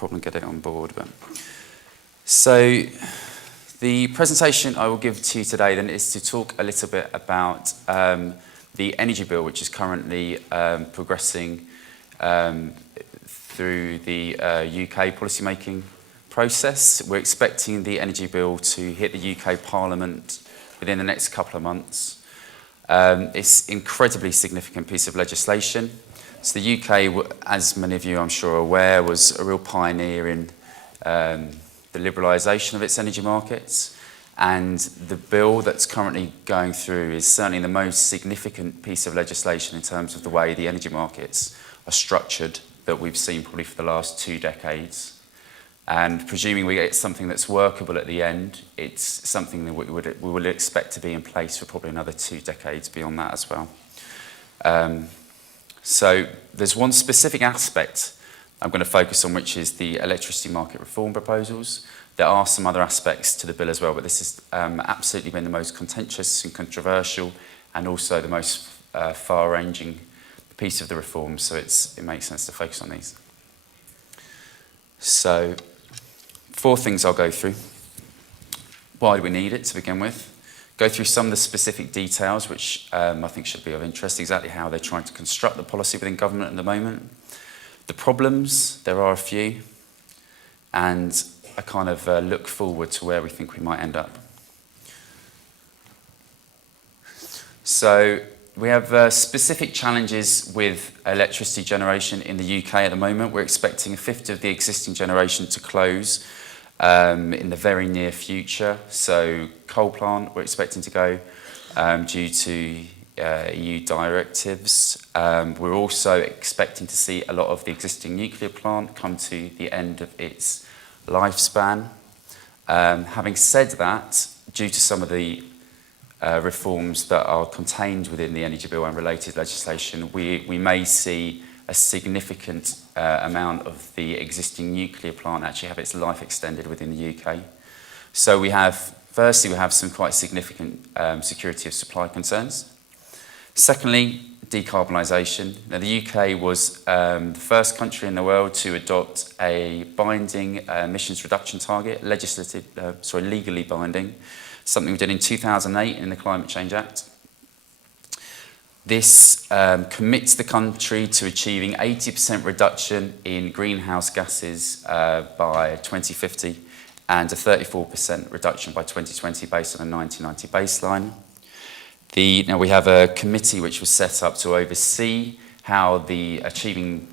problem getting on board. So the presentation I will give to you today then is to talk a little bit about the energy bill, which is currently progressing through the UK policymaking process. We're expecting the energy bill to hit the UK Parliament within the next couple of months. It's an incredibly significant piece of legislation. So the UK, as many of you I'm sure are aware, was a real pioneer in the liberalisation of its energy markets, and the bill that's currently going through is certainly the most significant piece of legislation in terms of the way the energy markets are structured that we've seen probably for the last 2 decades. And presuming we get something that's workable at the end, it's something that we would expect to be in place for probably another 2 decades beyond that as well. So there's one specific aspect I'm going to focus on, which is the electricity market reform proposals. There are some other aspects to the bill as well, but this has absolutely been the most contentious and controversial, and also the most far-ranging piece of the reform, so it makes sense to focus on these. So 4 things I'll go through. Why do we need it to begin with? Go through some of the specific details, which I think should be of interest, exactly how they're trying to construct the policy within government at the moment. The problems, there are a few, and a kind of look forward to where we think we might end up. So we have specific challenges with electricity generation in the UK at the moment. We're expecting 1/5 of the existing generation to close in the very near future. So coal plant we're expecting to go due to EU directives. We're also expecting to see a lot of the existing nuclear plant come to the end of its lifespan. Having said that, due to some of the reforms that are contained within the energy bill and related legislation, we may see a significant amount of the existing nuclear plant actually have its life extended within the UK. So firstly, we have some quite significant security of supply concerns. Secondly, decarbonisation. Now, the UK was the first country in the world to adopt a binding emissions reduction target, legally binding, something we did in 2008 in the Climate Change Act. This commits the country to achieving 80% reduction in greenhouse gases by 2050 and a 34% reduction by 2020 based on a 1990 baseline. Now we have a committee which was set up to oversee how achieving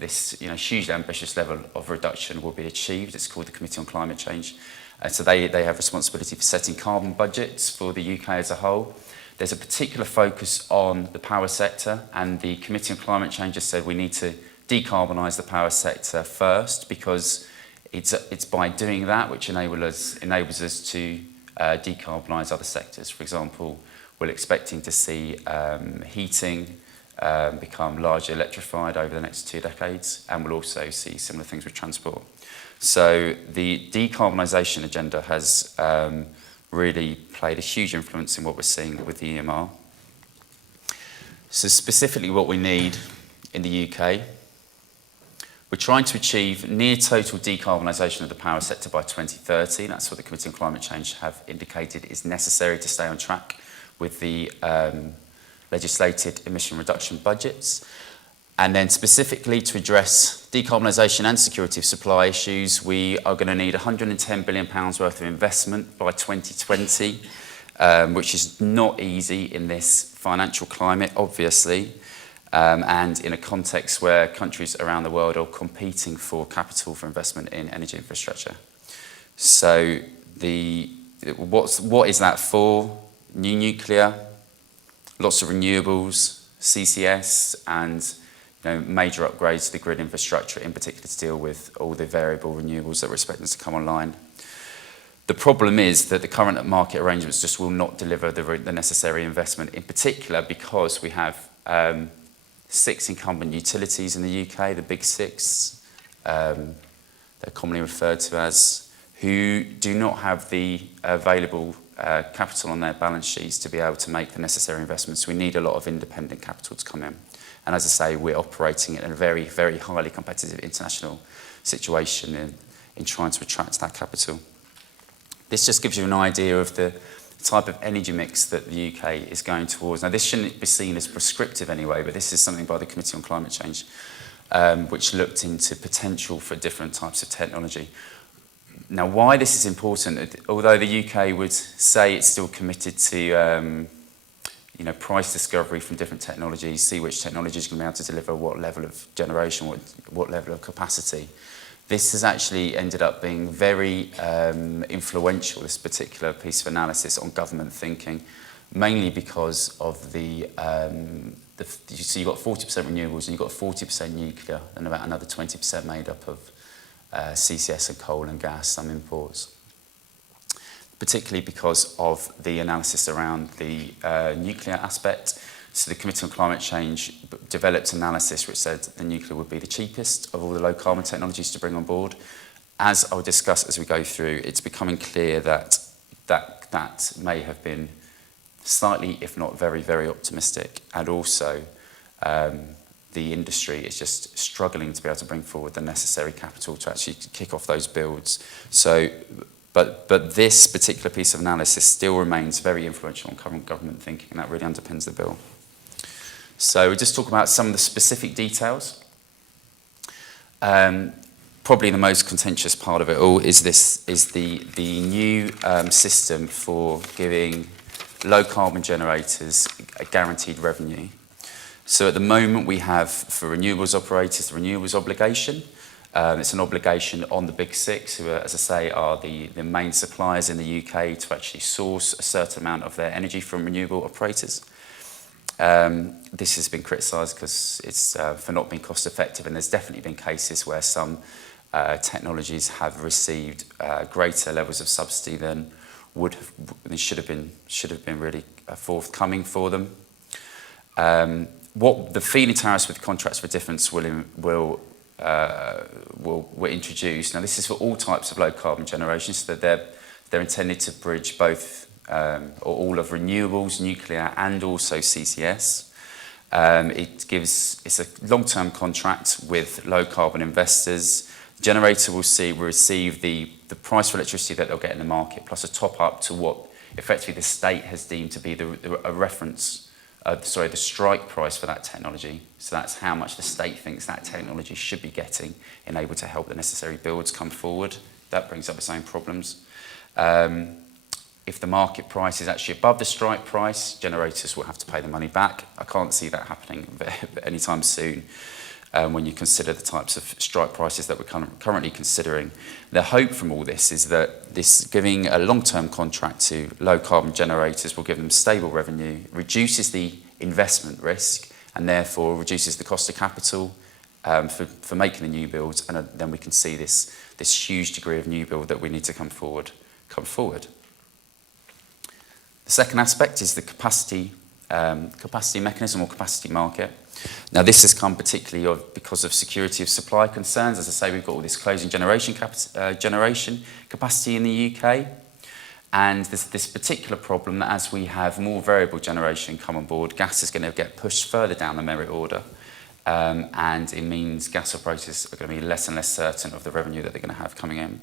this hugely ambitious level of reduction will be achieved. It's called the Committee on Climate Change. So they have responsibility for setting carbon budgets for the UK as a whole. There's a particular focus on the power sector, and the Committee on Climate Change has said we need to decarbonise the power sector first, because it's by doing that which enables us to decarbonise other sectors. For example, we're expecting to see heating become largely electrified over the next 2 decades, and we'll also see similar things with transport. So the decarbonisation agenda has really played a huge influence in what we're seeing with the EMR. So specifically what we need in the UK, we're trying to achieve near total decarbonisation of the power sector by 2030. That's what the Committee on Climate Change have indicated is necessary to stay on track with the legislated emission reduction budgets. And then specifically to address decarbonisation and security of supply issues, we are going to need £110 billion worth of investment by 2020, which is not easy in this financial climate, obviously, and in a context where countries around the world are competing for capital for investment in energy infrastructure. So what is that for? New nuclear, lots of renewables, CCS, and major upgrades to the grid infrastructure, in particular to deal with all the variable renewables that we're expecting to come online. The problem is that the current market arrangements just will not deliver the necessary investment, in particular because we have 6 incumbent utilities in the UK, the big 6, they're commonly referred to as, who do not have the available capital on their balance sheets to be able to make the necessary investments. We need a lot of independent capital to come in. And as I say, we're operating in a very, very highly competitive international situation in trying to attract that capital. This just gives you an idea of the type of energy mix that the UK is going towards. Now, this shouldn't be seen as prescriptive anyway, but this is something by the Committee on Climate Change, which looked into potential for different types of technology. Now, why this is important, although the UK would say it's still committed to price discovery from different technologies, see which technologies can be able to deliver what level of generation, what level of capacity. This has actually ended up being very influential, this particular piece of analysis on government thinking, mainly because of so you've got 40% renewables and you've got 40% nuclear and about another 20% made up of CCS and coal and gas, some imports. Particularly because of the analysis around the nuclear aspect. So the Committee on Climate Change developed analysis which said the nuclear would be the cheapest of all the low carbon technologies to bring on board. As I'll discuss as we go through, it's becoming clear that that may have been slightly, if not very, very optimistic. And also the industry is just struggling to be able to bring forward the necessary capital to actually kick off those builds. So, but this particular piece of analysis still remains very influential on current government thinking, and that really underpins the bill. So we'll just talk about some of the specific details. Probably the most contentious part of it all is the new system for giving low carbon generators a guaranteed revenue. So at the moment we have for renewables operators the renewables obligation. It's an obligation on the big six, who, as I say, are the main suppliers in the UK to actually source a certain amount of their energy from renewable operators. This has been criticised because it's for not being cost effective, and there's definitely been cases where some technologies have received greater levels of subsidy than should have been really forthcoming for them. What the feed-in tariffs with contracts for difference were introduced. Now, this is for all types of low carbon generation, so that they're intended to bridge both or all of renewables, nuclear, and also CCS. It's a long-term contract with low carbon investors. The generator will receive the price for electricity that they'll get in the market, plus a top up to what effectively the state has deemed to be a reference. The strike price for that technology. So that's how much the state thinks that technology should be getting and able to help the necessary builds come forward. That brings up its own problems. If the market price is actually above the strike price, generators will have to pay the money back. I can't see that happening anytime soon when you consider the types of strike prices that we're currently considering. The hope from all this is that this giving a long-term contract to low carbon generators will give them stable revenue, reduces the investment risk, and therefore reduces the cost of capital for making the new builds, and then we can see this huge degree of new build that we need to come forward. The second aspect is the capacity mechanism or capacity market. Now, this has come particularly because of security of supply concerns. As I say, we've got all this closing generation capacity in the UK, and there's this particular problem that as we have more variable generation come on board, gas is going to get pushed further down the merit order, and it means gas operators are going to be less and less certain of the revenue that they're going to have coming in.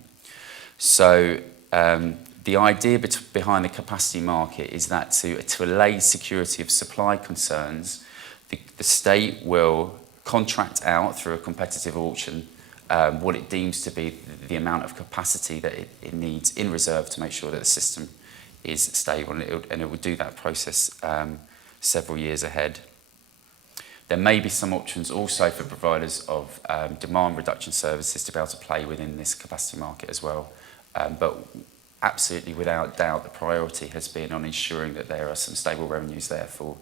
So the idea behind the capacity market is that to allay security of supply concerns, the state will contract out through a competitive auction what it deems to be the amount of capacity that it needs in reserve to make sure that the system is stable, and it will do that process several years ahead. There may be some options also for providers of demand reduction services to be able to play within this capacity market as well, but absolutely without doubt the priority has been on ensuring that there are some stable revenues there for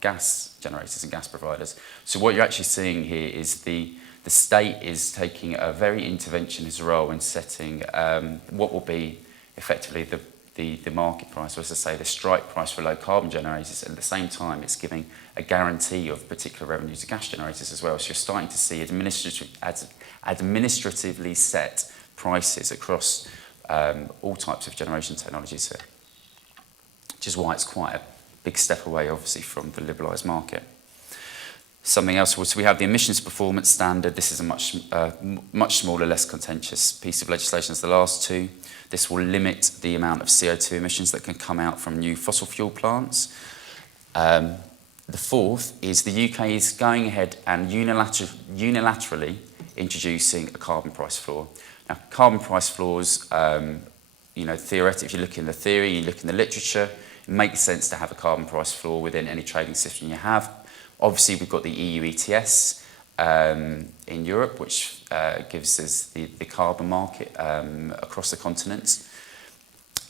gas generators and gas providers. So what you're actually seeing here is the state is taking a very interventionist role in setting what will be effectively the market price, or as I say, the strike price for low carbon generators. And at the same time, it's giving a guarantee of particular revenue to gas generators as well. So you're starting to see administratively set prices across all types of generation technologies here, which is why it's quite a big step away, obviously, from the liberalised market. Something else, so we have the emissions performance standard. This is a much smaller, less contentious piece of legislation as the last two. This will limit the amount of CO2 emissions that can come out from new fossil fuel plants. The fourth is the UK is going ahead and unilaterally introducing a carbon price floor. Now, carbon price floors, theoretically, if you look in the theory, you look in the literature, it makes sense to have a carbon price floor within any trading system you have. Obviously, we've got the EU ETS in Europe, which gives us the carbon market across the continent.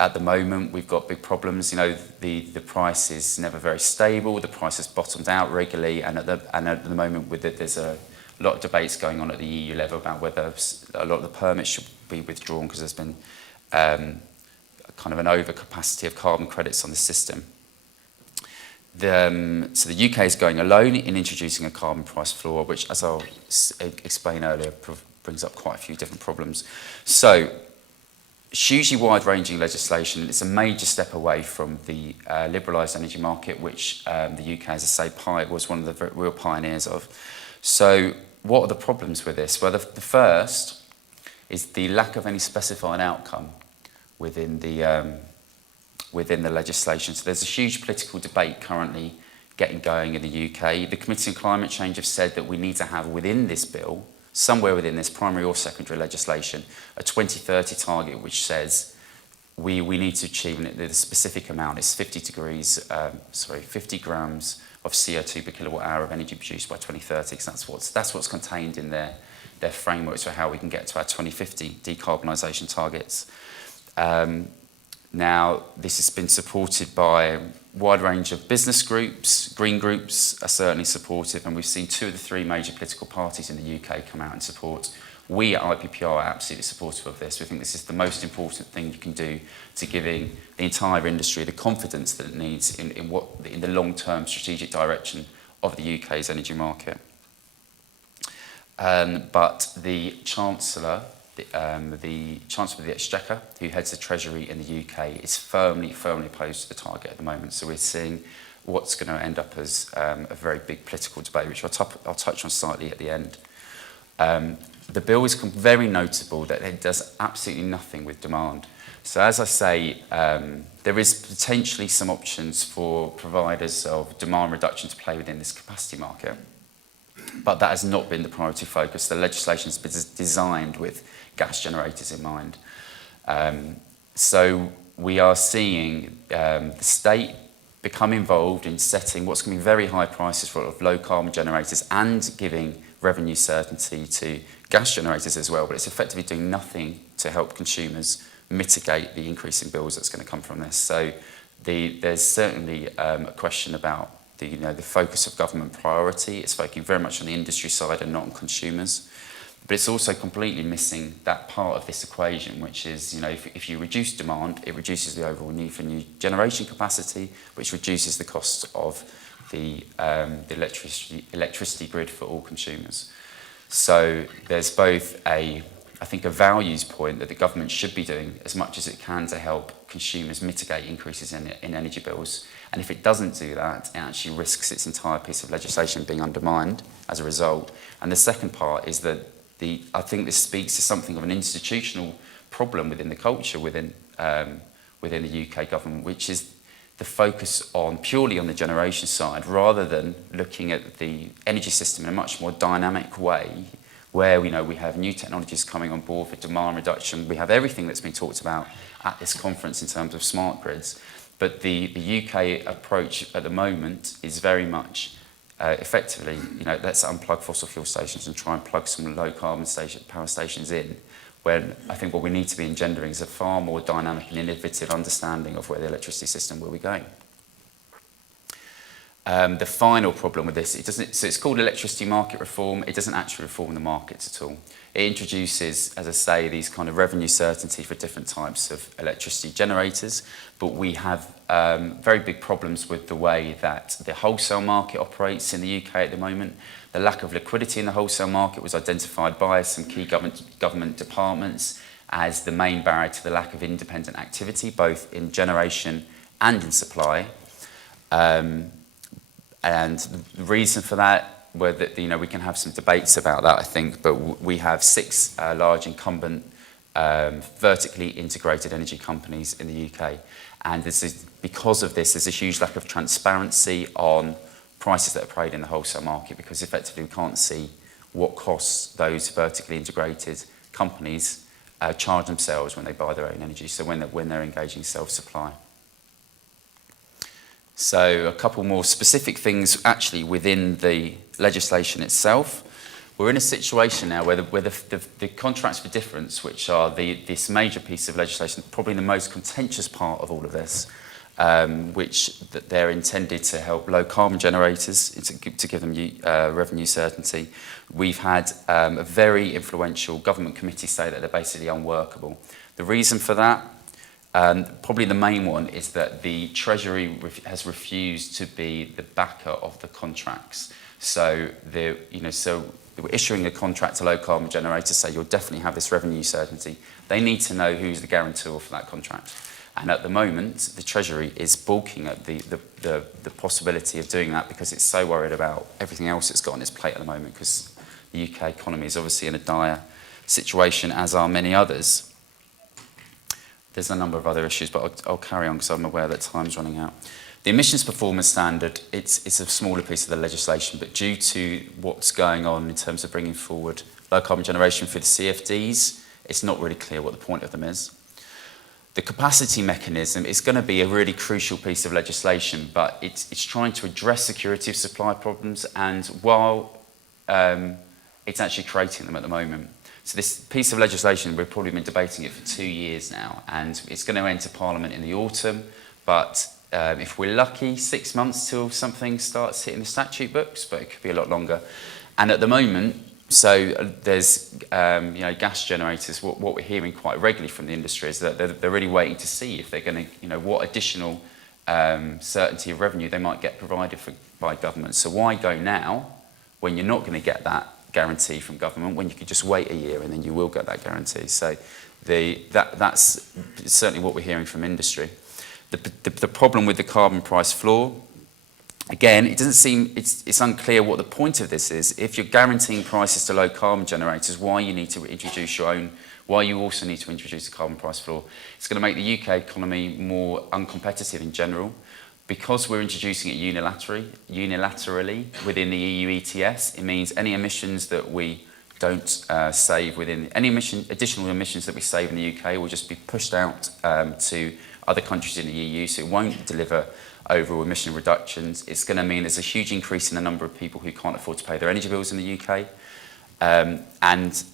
At the moment, we've got big problems. The price is never very stable. The price has bottomed out regularly, and at the moment, there's a lot of debates going on at the EU level about whether a lot of the permits should be withdrawn because there's been kind of an overcapacity of carbon credits on the system. So the UK is going alone in introducing a carbon price floor, which, as I'll explain earlier, brings up quite a few different problems. So, hugely wide-ranging legislation. It's a major step away from the liberalised energy market, which the UK, as I say, was one of the real pioneers of. So, what are the problems with this? Well, the first is the lack of any specified outcome within the legislation. So there's a huge political debate currently getting going in the UK. The Committee on Climate Change have said that we need to have within this bill, somewhere within this primary or secondary legislation, a 2030 target which says we need to achieve the specific amount. It's 50 grams of CO2 per kilowatt hour of energy produced by 2030, because that's what's contained in their frameworks for how we can get to our 2050 decarbonisation targets. Now, this has been supported by a wide range of business groups. Green groups are certainly supportive, and we've seen 2 of the 3 major political parties in the UK come out and support. We at IPPR are absolutely supportive of this. We think this is the most important thing you can do to giving the entire industry the confidence that it needs in the long-term strategic direction of the UK's energy market. But the Chancellor, the Chancellor of the Exchequer, who heads the Treasury in the UK, is firmly opposed to the target at the moment. So we're seeing what's going to end up as a very big political debate, which I'll touch on slightly at the end. The bill is very notable that it does absolutely nothing with demand. So as I say, there is potentially some options for providers of demand reduction to play within this capacity market, but that has not been the priority focus. The legislation has been designed with gas generators in mind. So we are seeing the state become involved in setting what's going to be very high prices for low carbon generators and giving revenue certainty to gas generators as well, but it's effectively doing nothing to help consumers mitigate the increasing bills that's going to come from this. So there's certainly a question about the focus of government priority. It's focusing very much on the industry side and not on consumers. But it's also completely missing that part of this equation, which is, if you reduce demand, it reduces the overall need for new generation capacity, which reduces the cost of the electricity grid for all consumers. So there's both a values point that the government should be doing as much as it can to help consumers mitigate increases in energy bills. And if it doesn't do that, it actually risks its entire piece of legislation being undermined as a result. And the second part is that I think this speaks to something of an institutional problem within the culture within the UK government, which is the focus purely on the generation side, rather than looking at the energy system in a much more dynamic way, where we have new technologies coming on board for demand reduction. We have everything that's been talked about at this conference in terms of smart grids. But the UK approach at the moment is very much effectively, let's unplug fossil fuel stations and try and plug some low carbon power stations in, when I think what we need to be engendering is a far more dynamic and innovative understanding of where the electricity system will be going. The final problem with this, so it's called electricity market reform. It doesn't actually reform the markets at all. It introduces, as I say, these kind of revenue certainty for different types of electricity generators, but we have very big problems with the way that the wholesale market operates in the UK at the moment. The lack of liquidity in the wholesale market was identified by some key government departments as the main barrier to the lack of independent activity, both in generation and in supply. And the reason for that, whether, we can have some debates about that, I think, but we have 6 large incumbent vertically integrated energy companies in the UK. And because of this, there's a huge lack of transparency on prices that are paid in the wholesale market, because effectively we can't see what costs those vertically integrated companies charge themselves when they buy their own energy, so when they're engaging self-supply. So a couple more specific things actually within the legislation itself. We're in a situation now where the contracts for difference, which are this major piece of legislation, probably the most contentious part of all of this, which they're intended to help low carbon generators, to give them revenue certainty. We've had a very influential government committee say that they're basically unworkable. The reason for that, probably the main one, is that the Treasury has refused to be the backer of the contracts. So we're issuing a contract to low carbon generators, say you'll definitely have this revenue certainty. They need to know who's the guarantor for that contract. And at the moment, the Treasury is balking at the possibility of doing that, because it's so worried about everything else it's got on its plate at the moment, because the UK economy is obviously in a dire situation, as are many others. There's a number of other issues, but I'll carry on because I'm aware that time's running out. The emissions performance standard, it's a smaller piece of the legislation, but due to what's going on in terms of bringing forward low carbon generation for the CFDs, it's not really clear what the point of them is. The capacity mechanism is going to be a really crucial piece of legislation, but it's trying to address security of supply problems, and while it's actually creating them at the moment. So this piece of legislation, we've probably been debating it for 2 years now, and it's going to enter Parliament in the autumn, but if we're lucky, 6 months till something starts hitting the statute books, but it could be a lot longer. And at the moment, so there's gas generators. What we're hearing quite regularly from the industry is that they're really waiting to see if they're going to, what additional certainty of revenue they might get provided by government. So why go now when you're not going to get that guarantee from government, when you could just wait a year and then you will get that guarantee? So that's certainly what we're hearing from industry. The problem with the carbon price floor, again, it doesn't seem, it's unclear what the point of this is. If you're guaranteeing prices to low carbon generators, why you need to introduce your own, why you also need to introduce a carbon price floor. It's going to make the UK economy more uncompetitive in general. Because we're introducing it unilaterally within the EU ETS, it means any emissions that we don't save within, any additional emissions that we save in the UK will just be pushed out to other countries in the EU, so it won't deliver overall emission reductions. It's going to mean there's a huge increase in the number of people who can't afford to pay their energy bills in the UK. And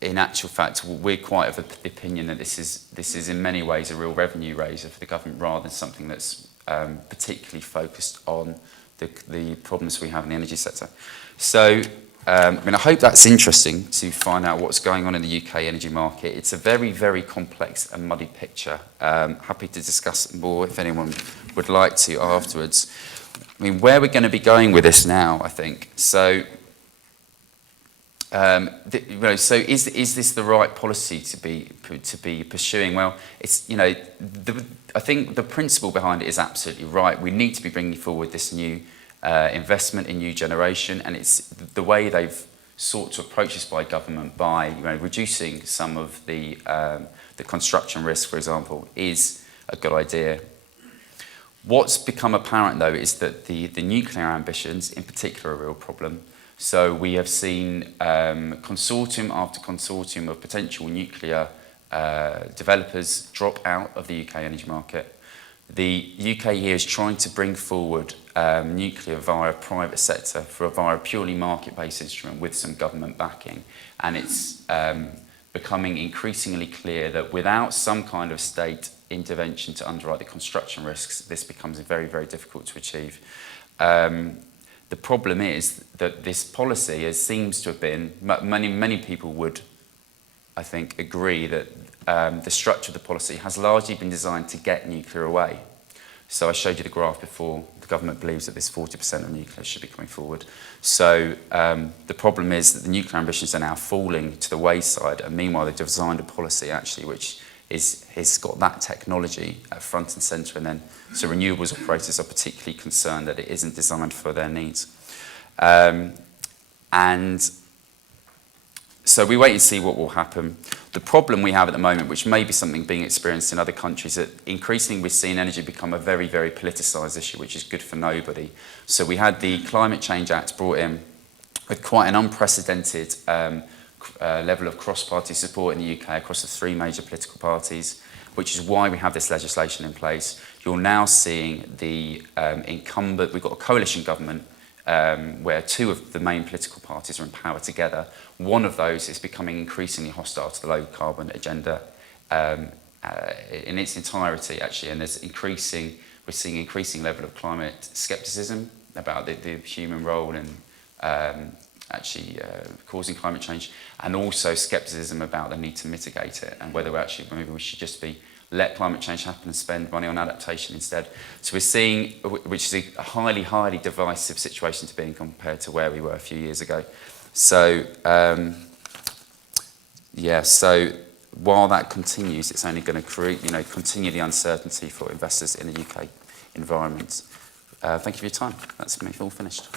in actual fact, we're quite of the opinion that this is in many ways a real revenue raiser for the government, rather than something that's particularly focused on the problems we have in the energy sector. So, I hope that's interesting to find out what's going on in the UK energy market. It's a very, very complex and muddy picture. Happy to discuss more if anyone would like to afterwards. Where we're going to be going with this now, I think. So, so is this the right policy to be pursuing? Well, it's I think the principle behind it is absolutely right. We need to be bringing forward this new investment in new generation, and it's the way they've sought to approach this by government by reducing some of the construction risk, for example, is a good idea. What's become apparent, though, is that the nuclear ambitions, in particular, are a real problem. So we have seen consortium after consortium of potential nuclear developers drop out of the UK energy market. The UK here is trying to bring forward nuclear via private sector, via a purely market-based instrument with some government backing. And it's becoming increasingly clear that without some kind of state intervention to underwrite the construction risks, this becomes very, very difficult to achieve. The problem is that this policy seems to have been, many people would, I think, agree that the structure of the policy has largely been designed to get nuclear away. So I showed you the graph before. The government believes that this 40% of nuclear should be coming forward. So the problem is that the nuclear ambitions are now falling to the wayside, and meanwhile they've designed a policy actually which has got that technology at front and centre, and then so renewables operators are particularly concerned that it isn't designed for their needs. And so we wait and see what will happen. The problem we have at the moment, which may be something being experienced in other countries, that increasingly we're seeing energy become a very, very politicised issue, which is good for nobody. So we had the Climate Change Act brought in with quite an unprecedented level of cross-party support in the UK across the three major political parties, which is why we have this legislation in place. You're now seeing the incumbent, we've got a coalition government where two of the main political parties are in power together. One of those is becoming increasingly hostile to the low carbon agenda in its entirety, actually, and we're seeing increasing level of climate scepticism about the human role in causing climate change, and also scepticism about the need to mitigate it, and whether maybe we should just let climate change happen and spend money on adaptation instead. So we're seeing, which is a highly, highly divisive situation to be in compared to where we were a few years ago. So, so while that continues, it's only going to continue the uncertainty for investors in the UK environment. Thank you for your time. That's me all finished.